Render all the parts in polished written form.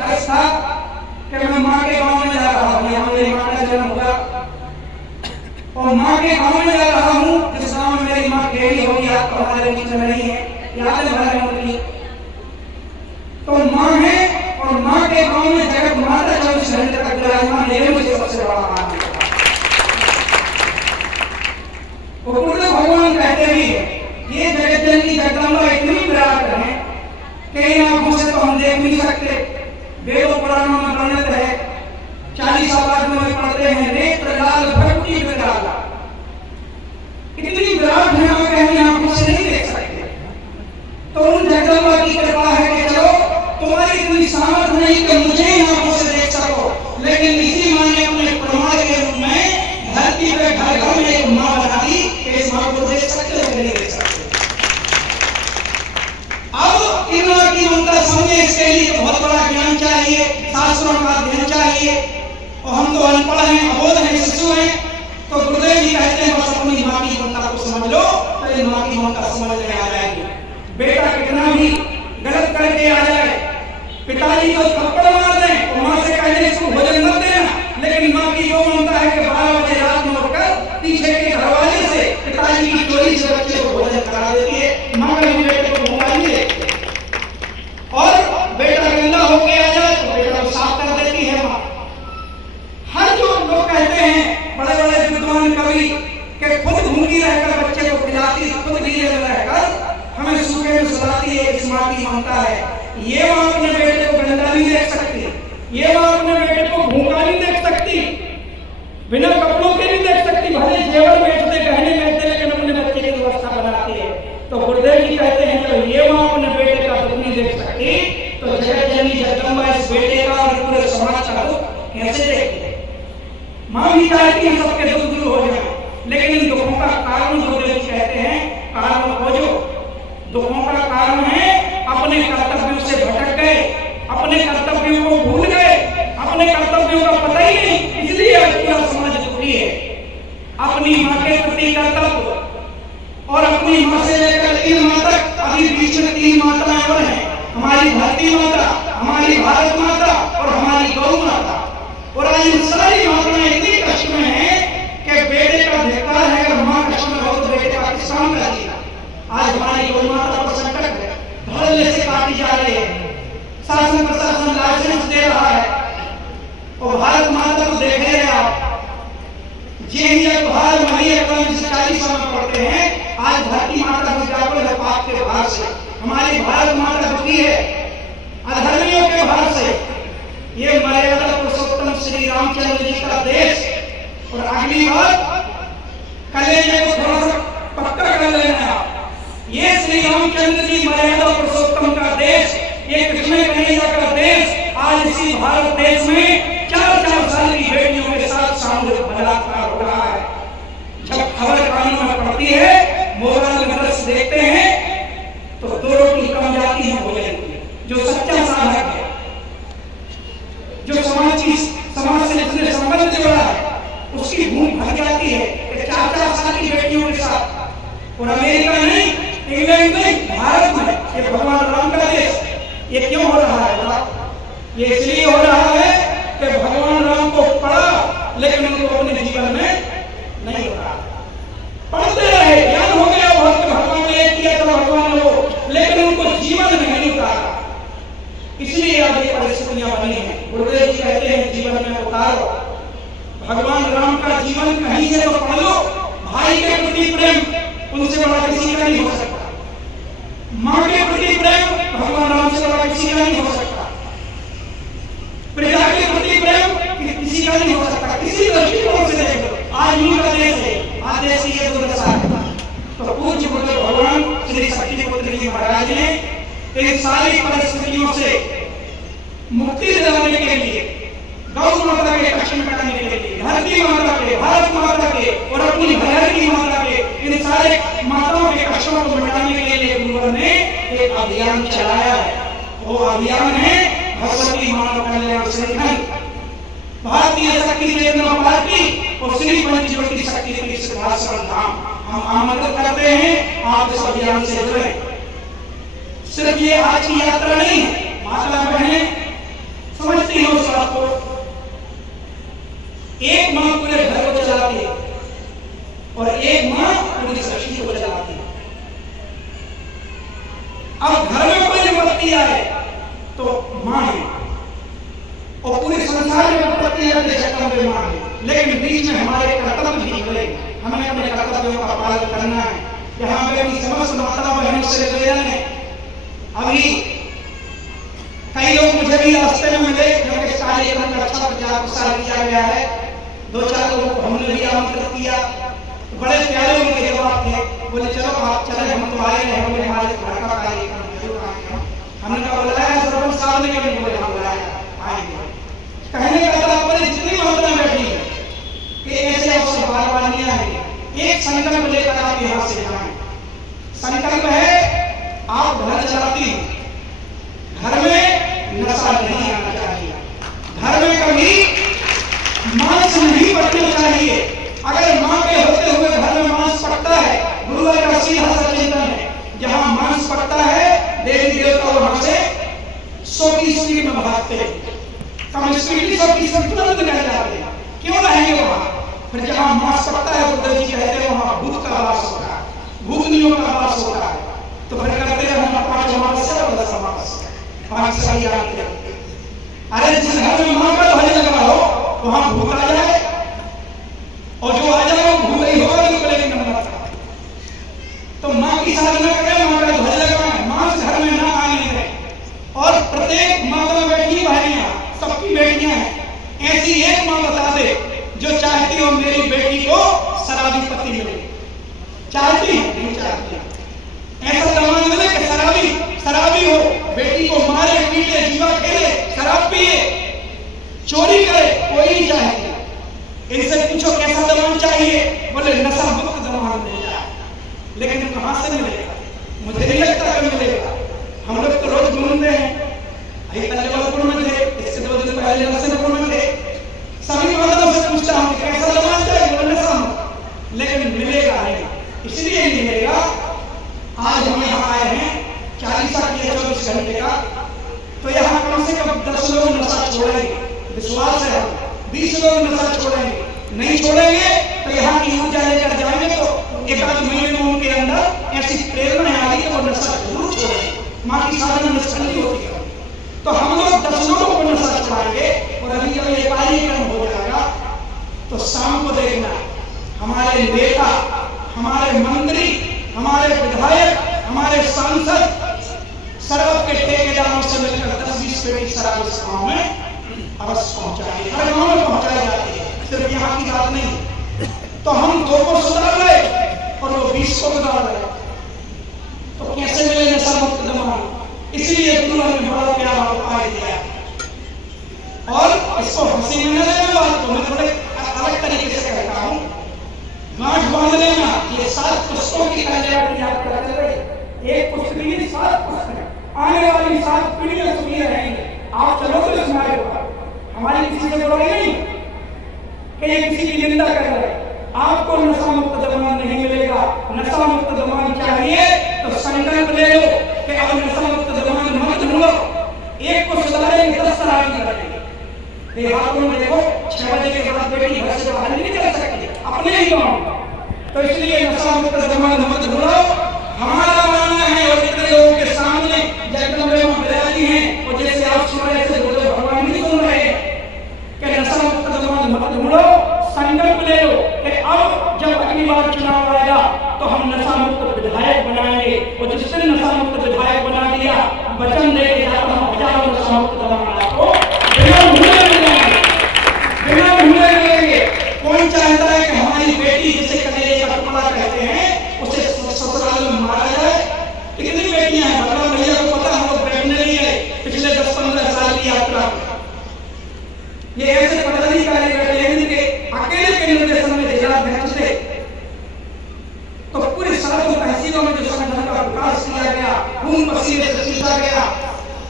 अर्ज था कि मैं माँ के गांव में जा रहा हूँ, यहाँ मेरी माँ का जन्म हुआ और माँ के गांव में जा रहा हूँ जिस गांव में मेरी माँ गेली होगी, आप तो हमारे बीच में नहीं है, याद है भाई उनकी। तो माँ है और माँ के गांव में जगत माता 24 घंटे तक विराजमान, ये मुझे सबसे बड़ा मान है। भगवान कहते भी ये जगत जननी जगदम्बा इतनी विराट है कि इन आंखों से तो हम देख नहीं सकते। वेदों पुराणों में वर्णित है, 40 आवाज़ों में पढ़ते हैं, नेत्र लाल भक्ति विराला। इतनी विराट है मां कि हम आंखों से नहीं देख सकते। तो उन जगदम्बा की कृपा है कि चलो तुम्हारी इतनी सामर्थ्य नहीं कि मुझे आंखों से देख सको, लेकिन इसी मां ने अपने प्रमाण के रूप में धरती पे घर घर में एक मां बना दी कि इस मां को देख सकते हो कि नहीं देख सकते। अब इन मां की ममता समझे, इसके लिए बहुत बड़ा ज्ञान चाहिए, शास्त्रों का अध्ययन चाहिए। और हम तो अनपढ़ हैं, अबोध हैं, शिशु हैं। तो गुरुदेव जी कहते हैं बस अपनी मां की ममता को समझ लो तो इन मां की ममता समझ में आ जाएगी। बेटा कितना भी गलत करके आ जाए, पिताजी को थप्पड़ मार दें तो मां से कहते इसको भोजन मत देना, लेकिन मां की जो ममता है कि 12 बजे रात में उठकर पीछे के घरवाले से पिताजी की चोरी से बच्चे को भोजन करा देती है। मां कभी बेटे को भूखा नहीं देती और बेटा गंदा होके आ जाए तो बेटा को साफ कर देती है मां। हर जो लोग कहते हैं बड़े बड़े विद्वान कवि कि खुद भूखी रहकर बच्चे को खिलाती, खुद नीले में रहकर हमें सूखे में सुलाती है, इस मां की ममता है। ये मां अपने बेटे को गंदा नहीं देख सकती, ये मां अपने बेटे को भूखा नहीं देख सकती, बिना कपड़ों के नहीं देख सकती, भले जेवर बेचते, गहने बेचते, लेकिन अपने बच्चे की व्यवस्था बनाती है। तो गुरुदेव जी कहते हैं जब ये मां अपने बेटे का दुख नहीं देख सकती तो जगत जननी जगदम्बा इस बेटे का और पूरे समाज का दुख कैसे देखेगी। मां भी चाहती है सबके दुख दूर हो जाए, लेकिन इन दुखों का कारण गुरुदेव जी कहते हैं कारण खोजो। दुखों का कारण है अपने कर्तव्यों से भटक गए, अपने कर्तव्यों को भूल गए, अपने कर्तव्यों का पता ही नहीं, इसलिए आज पूरा समाज दुखी है। अपनी मां के प्रति कर्तव्य और अपनी मां से लेकर 3 मां तक, अभी बीच में 3 माताएं और हैं, हमारी धरती माता, हमारी भारत माता और हमारी गौ माता। और आज इन सारी माताएं इतनी कष्ट में हैं कि बेटे का धिक्कार है, अगर मां कष्ट में हो तो बेटे का किस काम का जीना। आज हमारी गौ माता पर संकट है, धड़ल्ले से काटी जा रही है, शासन प्रशासन लाइसेंस दे रहा है और भारत माता को देख रहे हैं आप। ये भार महिला 40 साल में पढ़ते हैं, आज धरती माता विज्ञापन है पाप के भार से। हमारी भारत माता दुखी है अधर्मियों के भार से। ये मर्यादा पुरुषोत्तम श्री रामचंद्र जी का देश। और अगली बात कलेजे को थोड़ा सा पक्का कर लेना, ये श्री रामचंद्र जी मर्यादा पुरुषोत्तम का देश, ये कृष्ण कन्हैया का देश, आज इसी भारत देश में 4-4 साल की बेटियों के साथ सामूहिक बलात्कार हो रहा है। जब खबर कानों में पड़ती है, मोबाइल में दृश्य देखते हैं तो 2 रोटी कम जाती है भोजन की। जो सच्चा साधक है, जो समाज से जिसने संबंध जोड़ा है, उसकी भूख भर जाती है कि 4-4 साल की बेटियों के साथ। और अमेरिका नहीं, इंग्लैंड नहीं, भारत में ये भगवान राम का देश। ये क्यों हो रहा है? ये इसलिए हो रहा है कि भगवान राम को पढ़ा लेकिन उनको अपने जीवन में नहीं उतारा। पढ़ते रहे, ज्ञान हो गया बहुत, भगवान ने किया तो भगवान हो, लेकिन उनको जीवन में नहीं उतारा। इसलिए आज ये परिस्थितियां बनी हैं। गुरुदेव जी कहते हैं जीवन में उतारो। भगवान राम का जीवन कहीं से तो पढ़ लो। भाई के प्रति प्रेम उनसे बड़ा किसी का नहीं हो सकता, मां के प्रति प्रेम भगवान राम से बड़ा किसी का नहीं हो सकता, प्रजा के प्रति प्रेम किसी का नहीं हो सकता। किसी दृष्टिकोण से देख लो, आज उनका देश है, आज देश की ये दुर्दशा है। तो पूज्य गुरुदेव भगवान श्री शक्तिपुत्र जी महाराज ने इन सारी परिस्थितियों से मुक्ति दिलाने के लिए, गौ माता के कष्ट मिटाने के लिए, धरती माता के, भारत माता के और अपनी घर की माता के, इन सारे माताओं के कष्टों को मिटाने के लिए गुरुवर ने एक अभियान चलाया है। वो अभियान है भगवती मानव कल्याण संगठन, भारतीय शक्ति चेतना पार्टी और श्री पंचज्योति शक्ति पीठ सिद्धाश्रम धाम। हम आमंत्रित करते हैं आप इस अभियान से जुड़े। सिर्फ ये आज की यात्रा नहीं है, माता बहनें और एक माँ पूरी सृष्टि को चलाती है। अब घर में कोई विपत्ति आए तो माँ है, और पूरे संसार में विपत्ति आए तो माँ है। लेकिन बीच में हमारे कर्तव्य भी जुड़े, हमें अपने कर्तव्यों का पालन करना है। यहाँ पे अपनी समस्त माता बहनों से निवेदन है। अभी कई लोग मुझे भी रास्ते में मिले, क्योंकि इस कार्यक्रम का अच्छा प्रचार प्रसार किया गया है। 2-4 लोगों को हमने भी आमंत्रित किया, बड़े प्यारे उनके जवाब थे। बोले चलो आप चले, हम तो आए हैं, हमने हमारे घर का कार्यक्रम जरूर आएंगे। हमने कहा बुलाया सरपंच साहब ने, कभी बोले हम बुलाया आएंगे। कहने का तात्पर्य जितनी मात्रा में बैठी है कि ऐसे अवसर बार बार नहीं आएंगे। एक संकल्प लेकर आप यहाँ से जाएं। संकल्प है आप घर चलाती हैं, घर में नशा नहीं आना चाहिए, घर में कभी मांस नहीं पकना चाहिए। अगर मां के होते हुए घर में मांस पकता है, गुरुवार का सीधा सा चिंतन है, जहां मांस पकता है देवी देवता वहां से 100 की स्पीड में भागते हैं, कम स्पीड 100 की तुरंत निकल जाते हैं। क्यों रहेंगे वहां? फिर जहां मांस पकता है बुद्ध जी कहते हैं वहां भूत का वास होता है, भूतनियों का वास होता है। तो फिर करते हैं हम 5 अमावस्या और 10 अमावस्या, 5 सही आते हैं। अरे जिस घर में मां का ध्वज लगा हो वहां भूत आ जाए, और जो आ जाए वो भूत ही होगा जो बोलेगी नंबर था। तो मां की साधना करें, मां का ध्वज लगाएं, मांस घर में ना आने दें। और प्रत्येक माता में बैठी बहनियां, सबकी बेटियां हैं, ऐसी एक मां बता दे जो चाहती हो मेरी बेटी को शराबी पति मिले। चाहती है? नहीं चाहती। ऐसा दमाद मिले कि शराबी हो, बेटी को मारे पीटे, जुआ खेले, शराब पिए, चोरी करे, कोई नहीं चाहेगा। इनसे पूछो कैसा दमान चाहिए, बोले नशा मुक्त दमान मिल जाए। लेकिन कहां से मिलेगा? मुझे नहीं लगता कि मिलेगा। हम लोग तो रोज घूमते हैं, अभी कल जबलपुर में थे, इससे 2 दिन पहले नरसिंहपुर में थे। सभी माताओं से पूछता हूं कैसा दमान चाहिए, बोले नशा मुक्त। लेकिन मिलेगा नहीं, इसलिए नहीं मिलेगा। आज हम यहाँ आए हैं 40 किया 24 घंटे का, तो यहाँ कम से कम 10 लोग नशा छोड़ेंगे, विश्वास है। 20 लोग नशा छोड़ेंगे, नहीं छोड़ेंगे तो यहाँ की ऊर्जा लेकर जाएंगे तो 1-8 महीने में उनके अंदर ऐसी प्रेरणा आएगी कि वो नशा जरूर छोड़ेंगे। माँ की साधना निष्फल होती है। तो हम लोग 10 लोगों को नशा छुड़ाएंगे, और अभी जब ये कार्यक्रम हो जाएगा तो शाम को देखना हमारे नेता, हमारे मंत्री, हमारे विधायक, हमारे सांसद शराब के ठेकेदारों से मिलकर 10-20 पेटी शराब इस गांव में अवश्य पहुंचाएंगे। हर गांव में पहुंचाई जाती है, सिर्फ यहाँ की बात नहीं। तो हम 2 को सुधार रहे और वो 20 को सुधार रहे, तो कैसे मिले नशा मुक्त दमान? इसलिए गुरु ने बड़ा प्यारा उपाय दिया। और इसको हंसी में न लेना बात को, मैं थोड़े अलग तरीके से कहता हूँ। गांठ बांध लेना, ये 7 पुस्तकों की कल्याण याद करते रहे। एक पुस्तक नहीं, 7 पुस्तक, आने वाली 7 पीढ़ियां सुनी रहेंगी। आप चलोगे इस मार्ग पर, हमारी किसी से बुराई नहीं कि ये किसी की निंदा कर रहे। आपको नशा मुक्त दमान नहीं मिलेगा। नशा मुक्त दमान चाहिए तो संकल्प ले लो कि अब नशा मुक्त दमान मत ढूंढो। एक को सुधारेंगे 10 शराबी करेंगे। देहातों में देखो 6 बजे के बाद बेटी घर से बाहर नहीं निकल सकती, अपने ही गाँव। तो इसलिए नशा मुक्त दमान मत ढूंढो। हमारा मानना है, और इतने लोगों के सामने जगदम्बे में विराजी हैं, और जैसे आप सुन रहे थे बोले भगवान नहीं सुन रहे कि नशा मुक्त दमान मत ढूंढो। संकल्प ले लो कि अब जब अगली बार चुनाव आएगा तो हम नशा मुक्त विधायक बनाएंगे, और जिस दिन नशा मुक्त विधायक बना दिया, वचन देके जाता हूं 1000 नशा मुक्त दमान आपको बिना ढूंढे मिलेंगे। कौन चाहता है कि हमारी बेटी जिसे कलेजे का टुकड़ा कहते हैं उसे ससुराल में मारा जाए? कितनी बेटियां हैं? मतलब भैया को पता, हम लोग बैठने नहीं गए पिछले 10-15 साल की यात्रा। ये ऐसे पदाधिकारी बैठे हैं जिनके अकेले के निर्देशन में जिलाध्यक्ष थे, तो पूरे 7 तहसीलों में जो संगठन का विकास किया गया, खून पसीने से सींचा गया,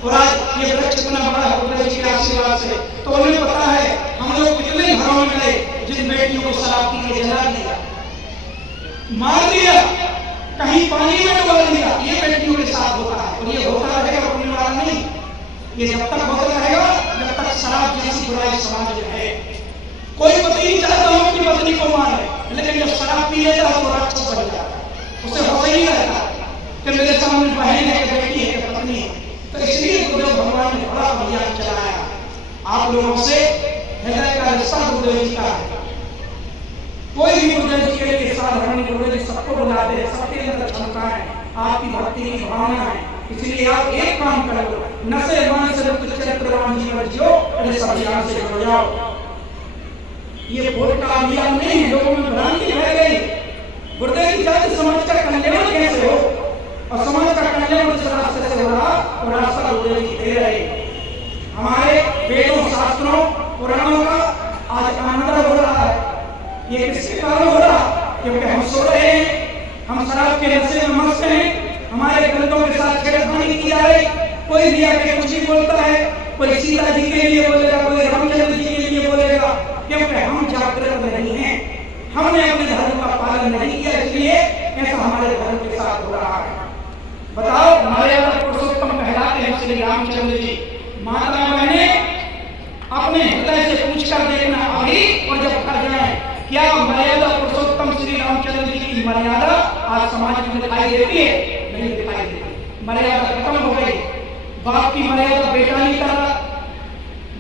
और आज ये वृक्ष इतना बड़ा है जी के आशीर्वाद से। तो उन्हें पता है हम लोग कितने घरों में गए जिन बेटियों को शराब पी के जला दिया, मार दिया, कहीं पानी में डुबा दिया। ये बेटियों के साथ होता है, और ये होता रहेगा, होने वाला नहीं। ये जब तक होता रहेगा जब तक शराब जैसी बुराई समाज में है। कोई पति नहीं चाहता हो अपनी पत्नी को मारे, लेकिन जब शराब पी लेता है तो राक्षस बन जाता है, उसे होश ही नहीं रहता कि मेरे सामने बहन है कि बेटी है कि पत्नी है। तो इसलिए गुरुदेव भगवान ने बड़ा अभियान चलाया। आप लोगों से हृदय का रिश्ता गुरुदेव जी का है। कोई भी गुरुदेव जी के लिए साधारण गुरुदेव जी सबको बुलाते हैं, सबके अंदर क्षमता है, आपकी भक्ति की भावना है। इसलिए आप एक काम करो, नशे मान से मुक्त चरित्रवान जीवन जियो, इस अभियान से जुड़ जाओ। ये वोट का अभियान नहीं है, लोगों में भ्रांति फैल गई। गुरुदेव जी चाहते समाज का कल्याण कैसे हो, और समाज का कल्याण जिस रास्ते से हो रहा वो रास्ता गुरुदेव जी दे रहे। हमारे वेदों शास्त्रों पुराणों का आज अनादर हो रहा है। ये किसके कारण हो रहा? क्योंकि हम सो रहे हैं, हम शराब के नशे में मस्त हैं, हमारे ग्रंथों के साथ छेड़खानी की जा रही। कोई भी आके कुछ भी बोलता है, कोई सीता जी के लिए बोलेगा, कोई रामचंद्र जी के लिए बोलेगा, क्योंकि हम जागृत नहीं हैं, हमने अपने धर्म का पालन नहीं किया, इसलिए ऐसा हमारे धर्म के साथ हो रहा है। बताओ, मर्यादा पुरुषोत्तम कहलाते हैं श्री रामचंद्र जी। माता बहने अपने हृदय से पूछ कर देखना अभी और जब कर जाए, क्या मर्यादा पुरुषोत्तम श्री रामचंद्र जी की मर्यादा आज समाज में दिखाई देती है? नहीं दिखाई देती। मर्यादा खत्म हो गई। बाप की मर्यादा बेटा नहीं कर रहा,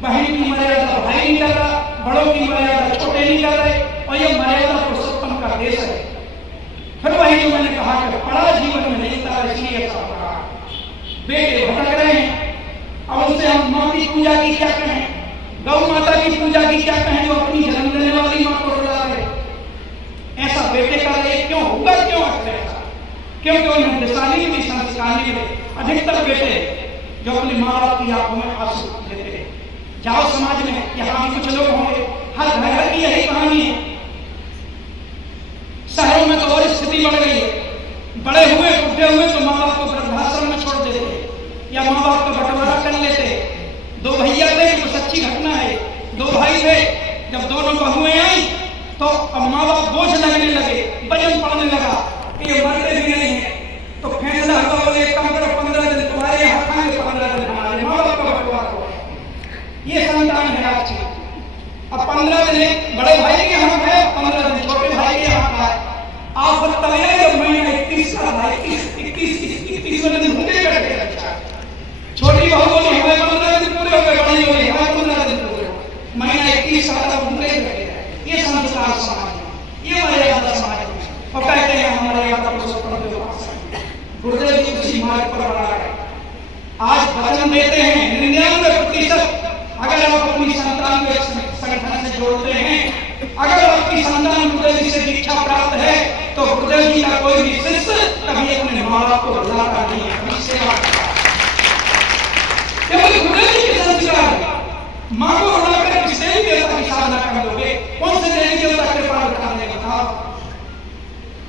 बहन की मर्यादा भाई नहीं कर रहा, बड़ों की मर्यादा छोटे नहीं कर रहे, और ये मर्यादा पुरुषोत्तम का देश है। फिर वही जो मैंने कहा कि बड़ा जीवन में नहीं था, इसलिए ऐसा हो रहा है। बेटे भटक रहे हैं, अब उनसे हम माँ की पूजा की क्या कहें, गौ माता की पूजा की क्या कहें, जो अपनी जन्म देने वाली माँ को रुला रहे। ऐसा बेटे कर रहे क्यों होगा? क्यों ऐसा? क्योंकि उन्हें दिशा नहीं मिली, संस्कार नहीं मिले। अधिकतर बेटे जो अपनी माँ बाप की आंखों में आंसू लेते हैं। जाओ समाज में, यहाँ भी कुछ लोग होंगे, हर घर की यही कहानी है। शहरों में तो और स्थिति बढ़ गई है, बड़े हुए बुढ़े हुए तो माँ बाप को वृद्धाश्रम में छोड़ देते या माँ बाप का बंटवारा कर लेते। दो भैया थे, जो सच्ची घटना है, दो भाई थे, जब दोनों बहुएं आई तो अब माँ बाप बोझ लगने लगे, वजन पड़ने लगा, ये मरते भी नहीं है। तो फैसला हुआ, बोले कम करो 15 दिन तुम्हारे यहाँ खाएंगे, 15 दिन हमारे। माँ बाप का बंटवारा हो, ये संतान है आज की। अब 15 दिन बड़े भाई के यहाँ खाए, 15 दिन छोटे भाई के यहाँ खाए। आफत तब है जब महीना 21 का था, 21वें दिन भूखे बैठे। छोटी बहू बोली हमें 15 दिन पूरे हो गए, बड़ी बोली हमें 15 दिन पूरे हो गए, महीना 21 का था, भूखे बैठे। ये संस्कार समाज में, ये मर्यादा समाज में, और कहते हैं हमारे यहाँ पुरुषोत्तम के पास गुरुदेव जी उसी मार्ग पर बढ़ा है। आज वचन देते हैं 99% अगर आप अपनी संतान को संगठन से जोड़ते हैं, अगर आपकी संतान गुरुदेव जी से दीक्षा प्राप्त है, तो गुरुदेव जी का कोई भी शिष्य कभी अपने माँ बाप को बुलाता नहीं है, कभी सेवा करता है। क्योंकि गुरुदेव जी के संस्कार, माँ को बुलाकर किस देवी देवता की साधना कर लोगे? कौन से देवी देवता के पास करने बताओ?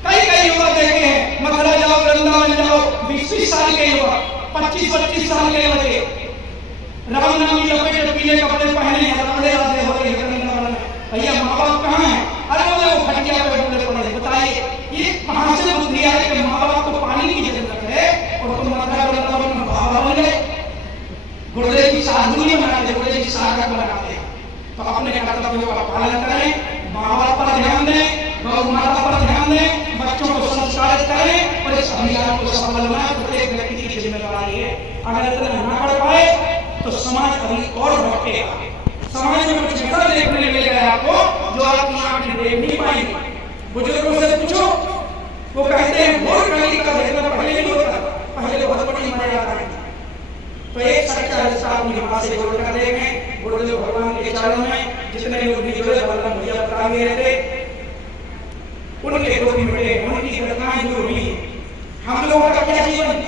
कई युवा देखे हैं, मथुरा जाओ, वृंदावन जाओ, 20-20 साल के युवा, 25-25 साल के बच्चे राम नामी लपेटे पीले कपड़े पहने हैं, राधे राधे हो रही है। भैया माँ बाप कहाँ हैं? अरे बोले वो खटिया पे बोले पड़े। बताइए ये कहाँ से बुद्धि आई कि माँ बाप को पानी की जरूरत है और तुम मथुरा वृंदावन में बाबा बन गए? गुरुदेव जी साधु नहीं बनाते, गुरुदेव जी साधक बनाते हैं। तो अपने कर्तव्यों का पालन करें, माँ बाप पर ध्यान दें, गौ माता पर ध्यान दें, बच्चों को संस्कारित करें, और इस अभियान को सफल बनाएं। प्रत्येक व्यक्ति की जिम्मेदारी है। अगर इतना न कर पाए तो समाज अभी और भटकेगा। समाज में कुछ ऐसा देखने मिलेगा आपको जो आपकी आंखें देख नहीं पाएंगे। बुजुर्गों से पूछो, वो कहते हैं वोट कली का देखना पहले नहीं होता, पहले बहुत बड़ी मर्यादा है। तो एक सच्चा रिश्ता अपनी माँ से जोड़ कर देखें। गुरुदेव भगवान के चरणों में जितने लोग भी जुड़े, भगवान भैया बता गए थे, उनके दुख मिटे, उनकी घटनाएं दूर हुई। हम लोगों का क्या जीवन,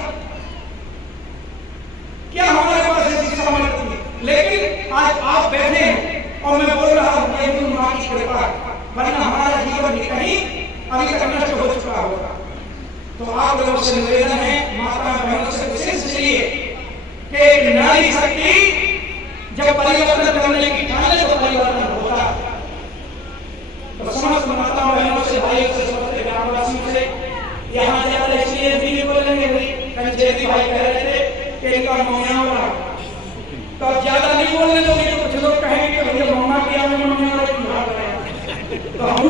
क्या हमारे पास ऐसी सामर्थ्य थी? लेकिन आज आप बैठे हैं और मैं बोल रहा हूँ ये गुरु माँ की कृपा, वरना हमारा जीवन भी कहीं अभी तक नष्ट हो चुका होगा। तो आप लोगों से निवेदन है, माता बहनों से विशेष इसलिए कि नारी शक्ति जब परिवर्तन करने की ठाने तो परिवर्तन होता। तो समस्त माता बहनों से, भाइयों से, समस्त ग्रामवासियों से यहाँ ज्यादा इसलिए भी नहीं बोलेंगे। कंचेरी भाई कह रहे थे कि इनका मौना हो रहा, तो अब ज्यादा नहीं बोलने दोगे तो कुछ लोग कहेंगे कि भैया मौना किया, मैं मौना वाला क्यों भाग रहे हैं। तो हम